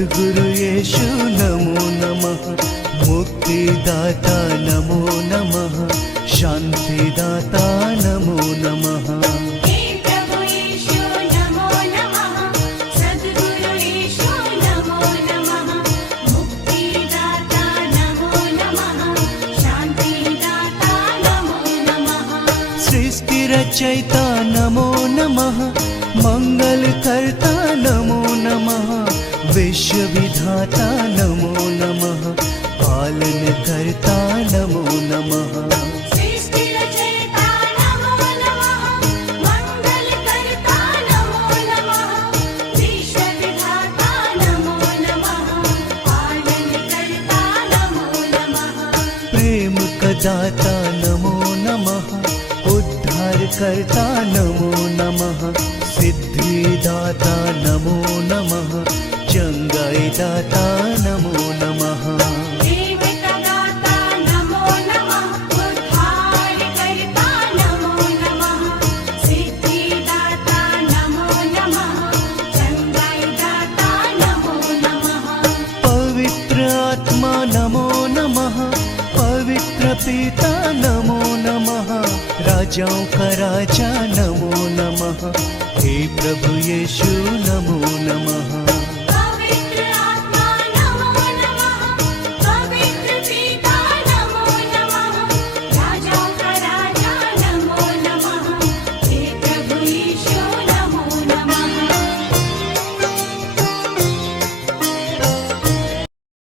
सद्गुरु येशु नमो नमः। मुक्तिदाता नमो नमः। शान्तिदाता नमो नमः। हे प्रभु येशु नमो नमः। सद्गुरु येशु नमो नमः। मुक्तिदाता नमो नमः। शान्तिदाता नमो नमः। सृष्टिरचयिता नमो नमः। मङ्गलकर्ता नमो नमः। विश्वविधाता नमो नमः। पालनकर्ता नमो नमः। सृष्टिरचयिता नमो नमः। मङ्गलकर्ता नमो नमः। विश्वविधाता नमो नमः। पालनकर्ता नमो नमः। प्रेम कदाता नमो नमः। उद्धारकर्ता नमो नमः। सिद्धिदाता नमो नमः। चङ्गाईदाता नमो नमः। देवतादाता नमो नमः। उद्धारकर्ता नमो नमः। सिद्धिदाता नमो नमः। चङ्गाईदाता नमो नमः। पवित्र आत्मा नमो नमः। पवित्र पिता नमो नमः। राजाओं का राजा नमो नमः। हे प्रभु येशु नमो नमः।